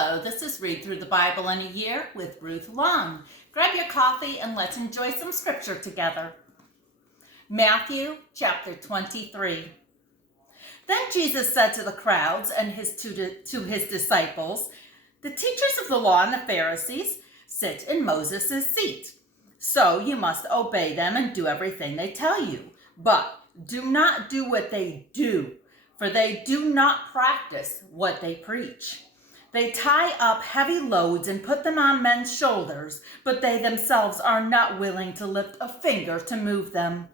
Hello, this is Read Through the Bible in a Year with Ruth Long. Grab your coffee and let's enjoy some scripture together. Matthew chapter 23. Then Jesus said to the crowds and to his disciples, "The teachers of the law and the Pharisees sit in Moses' seat. So you must obey them and do everything they tell you. But do not do what they do, for they do not practice what they preach. They tie up heavy loads and put them on men's shoulders, but they themselves are not willing to lift a finger to move them.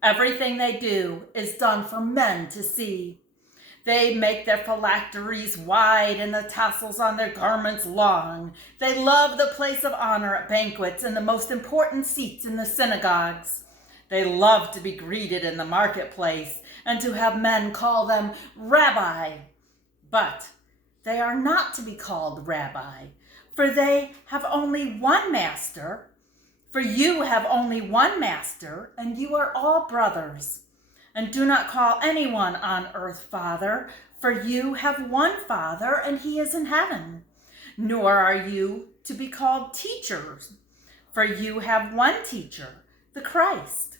Everything they do is done for men to see. They make their phylacteries wide and the tassels on their garments long. They love the place of honor at banquets and the most important seats in the synagogues. They love to be greeted in the marketplace and to have men call them Rabbi. But they are not to be called Rabbi, for they have only one master. For you have only one master, and you are all brothers. And do not call anyone on earth Father, for you have one Father, and he is in heaven. Nor are you to be called teachers, for you have one teacher, the Christ.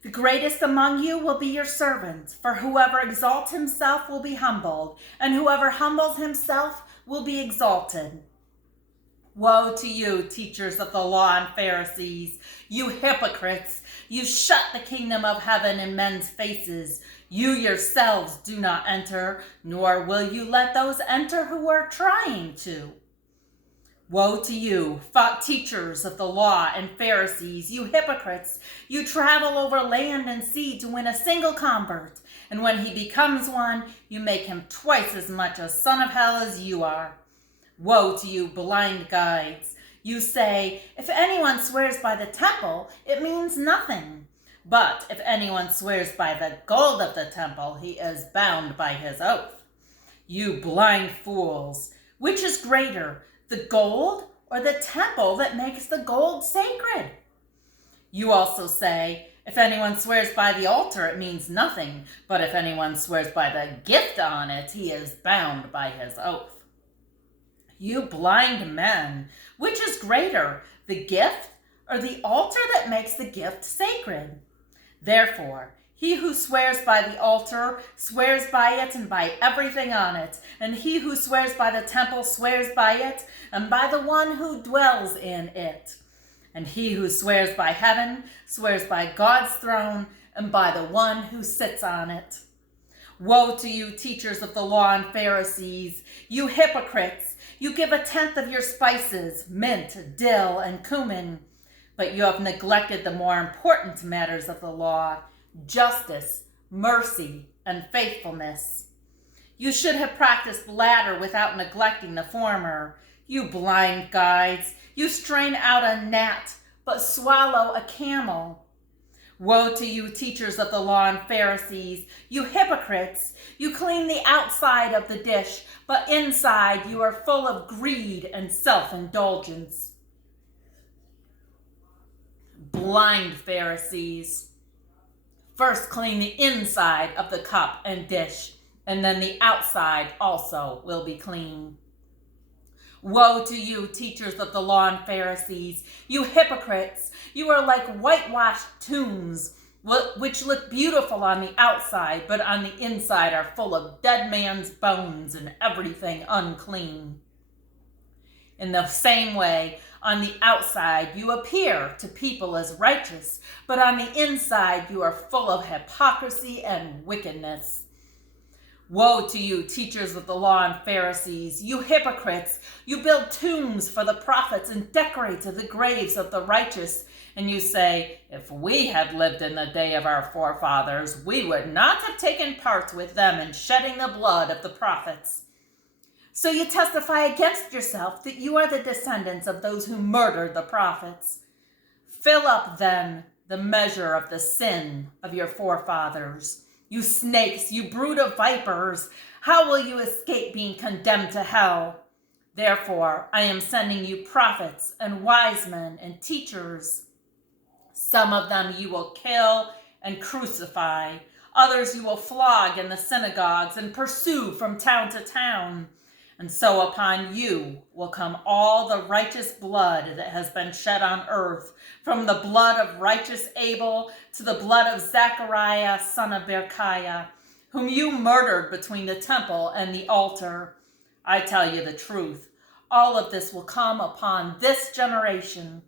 The greatest among you will be your servant, for whoever exalts himself will be humbled, and whoever humbles himself will be exalted. Woe to you, teachers of the law and Pharisees, you hypocrites! You shut the kingdom of heaven in men's faces. You yourselves do not enter, nor will you let those enter who are trying to. Woe to you, teachers of the law and Pharisees, you hypocrites! You travel over land and sea to win a single convert, and when he becomes one, you make him twice as much a son of hell as you are. Woe to you, blind guides! You say, if anyone swears by the temple, it means nothing. But if anyone swears by the gold of the temple, he is bound by his oath. You blind fools! Which is greater, the gold or the temple that makes the gold sacred? You also say, if anyone swears by the altar, it means nothing. But if anyone swears by the gift on it, he is bound by his oath. You blind men, which is greater, the gift or the altar that makes the gift sacred? Therefore, he who swears by the altar swears by it and by everything on it, and he who swears by the temple swears by it and by the one who dwells in it. And he who swears by heaven swears by God's throne and by the one who sits on it. Woe to you, teachers of the law and Pharisees, you hypocrites! You give a tenth of your spices, mint, dill, and cumin, but you have neglected the more important matters of the law, justice, mercy, and faithfulness. You should have practiced the latter without neglecting the former. You blind guides, you strain out a gnat, but swallow a camel. Woe to you, teachers of the law and Pharisees, you hypocrites! You clean the outside of the dish, but inside you are full of greed and self-indulgence. Blind Pharisees! First clean the inside of the cup and dish, and then the outside also will be clean. Woe to you, teachers of the law and Pharisees, you hypocrites! You are like whitewashed tombs, which look beautiful on the outside, but on the inside are full of dead man's bones and everything unclean. In the same way, on the outside you appear to people as righteous, but on the inside you are full of hypocrisy and wickedness. Woe to you, teachers of the law and Pharisees, you hypocrites! You build tombs for the prophets and decorate the graves of the righteous. And you say, if we had lived in the day of our forefathers, we would not have taken part with them in shedding the blood of the prophets. So you testify against yourself that you are the descendants of those who murdered the prophets. Fill up then the measure of the sin of your forefathers. You snakes, you brood of vipers, how will you escape being condemned to hell? Therefore, I am sending you prophets and wise men and teachers. Some of them you will kill and crucify. Others you will flog in the synagogues and pursue from town to town. And so upon you will come all the righteous blood that has been shed on earth, from the blood of righteous Abel to the blood of Zechariah, son of Berechiah, whom you murdered between the temple and the altar. I tell you the truth, all of this will come upon this generation.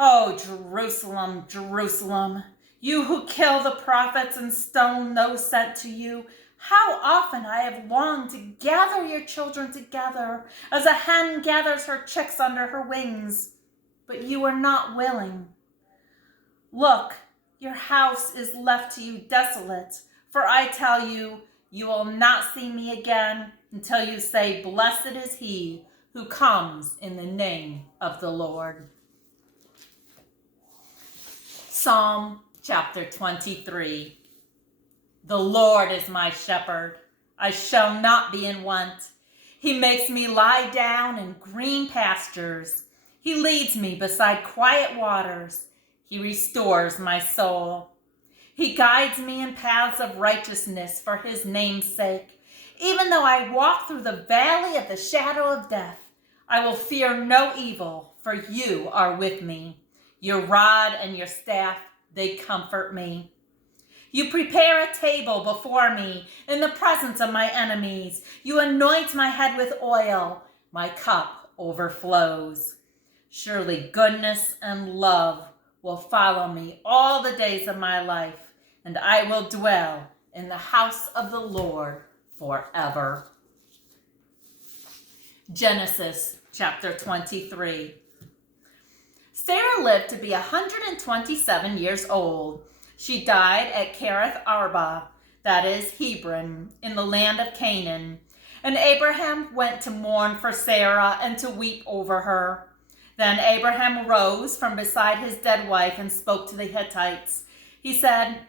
Oh, Jerusalem, Jerusalem, you who kill the prophets and stone those sent to you, how often I have longed to gather your children together as a hen gathers her chicks under her wings, but you are not willing. Look, your house is left to you desolate, for I tell you, you will not see me again until you say, "Blessed is he who comes in the name of the Lord." Psalm chapter 23. The Lord is my shepherd, I shall not be in want. He makes me lie down in green pastures. He leads me beside quiet waters. He restores my soul. He guides me in paths of righteousness for his name's sake. Even though I walk through the valley of the shadow of death, I will fear no evil, for you are with me. Your rod and your staff, they comfort me. You prepare a table before me in the presence of my enemies. You anoint my head with oil. My cup overflows. Surely goodness and love will follow me all the days of my life, and I will dwell in the house of the Lord forever. Genesis chapter 23. Sarah lived to be 127 years old. She died at Kiriath Arba, that is Hebron, in the land of Canaan. And Abraham went to mourn for Sarah and to weep over her. Then Abraham rose from beside his dead wife and spoke to the Hittites. He said,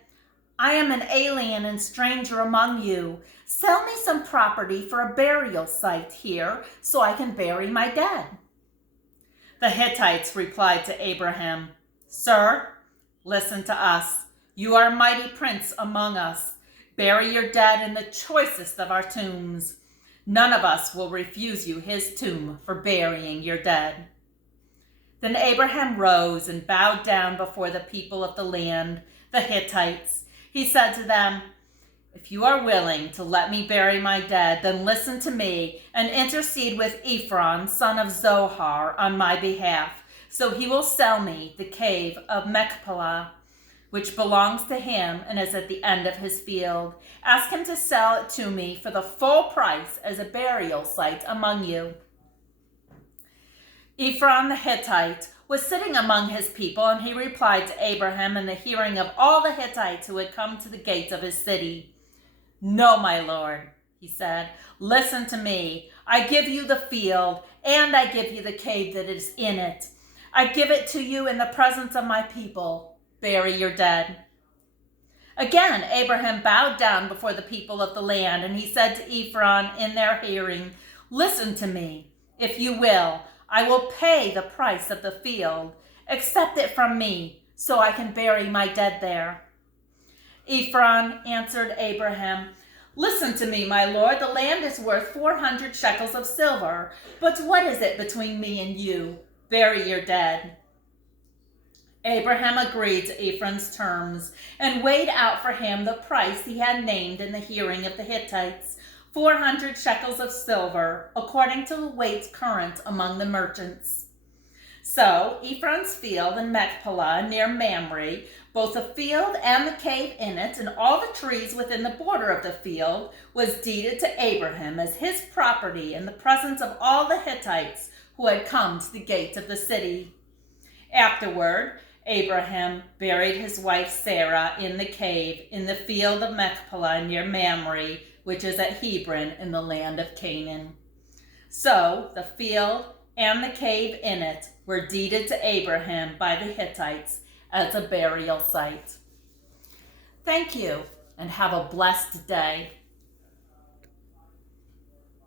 "I am an alien and stranger among you. Sell me some property for a burial site here so I can bury my dead." The Hittites replied to Abraham, "Sir, listen to us. You are a mighty prince among us. Bury your dead in the choicest of our tombs. None of us will refuse you his tomb for burying your dead." Then Abraham rose and bowed down before the people of the land, the Hittites. He said to them, "If you are willing to let me bury my dead, then listen to me and intercede with Ephron, son of Zohar, on my behalf, so he will sell me the cave of Machpelah, which belongs to him and is at the end of his field. Ask him to sell it to me for the full price as a burial site among you." Ephron the Hittite was sitting among his people, and he replied to Abraham in the hearing of all the Hittites who had come to the gates of his city. "No, my lord," he said, "listen to me. I give you the field, and I give you the cave that is in it. I give it to you in the presence of my people. Bury your dead." Again, Abraham bowed down before the people of the land, and he said to Ephron in their hearing, "Listen to me. If you will, I will pay the price of the field. Accept it from me, so I can bury my dead there." Ephron answered Abraham, "Listen to me, my lord. The land is worth 400 shekels of silver. But what is it between me and you? Bury your dead." Abraham agreed to Ephron's terms and weighed out for him the price he had named in the hearing of the Hittites, 400 shekels of silver, according to the weight current among the merchants. So Ephron's field in Machpelah near Mamre, both the field and the cave in it, and all the trees within the border of the field, was deeded to Abraham as his property in the presence of all the Hittites who had come to the gate of the city. Afterward, Abraham buried his wife Sarah in the cave in the field of Machpelah near Mamre, which is at Hebron in the land of Canaan. So the field and the cave in it were deeded to Abraham by the Hittites as a burial site. Thank you, and have a blessed day.